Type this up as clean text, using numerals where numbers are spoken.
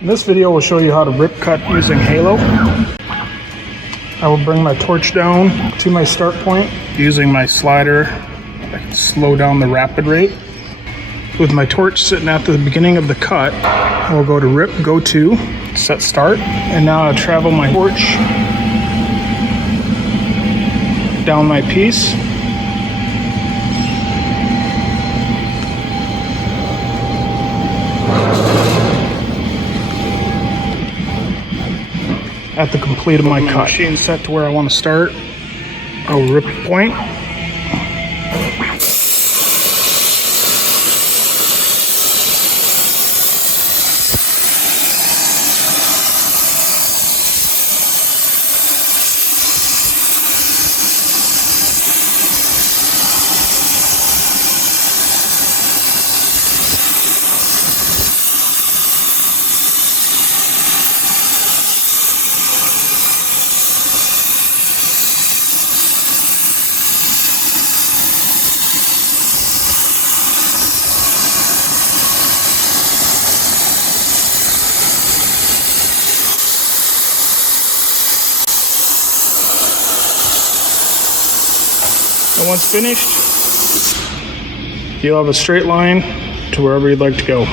In this video, we'll show you how to rip cut using Halo. I will bring my torch down to my start point. Using my slider, I can slow down the rapid rate. With my torch sitting at the beginning of the cut, we'll go to rip, go to, set start. And now I'll travel my torch down my piece. At the complete of my cut. Machine set to where I want to start. I'll rip a point. And once finished, you'll have a straight line to wherever you'd like to go.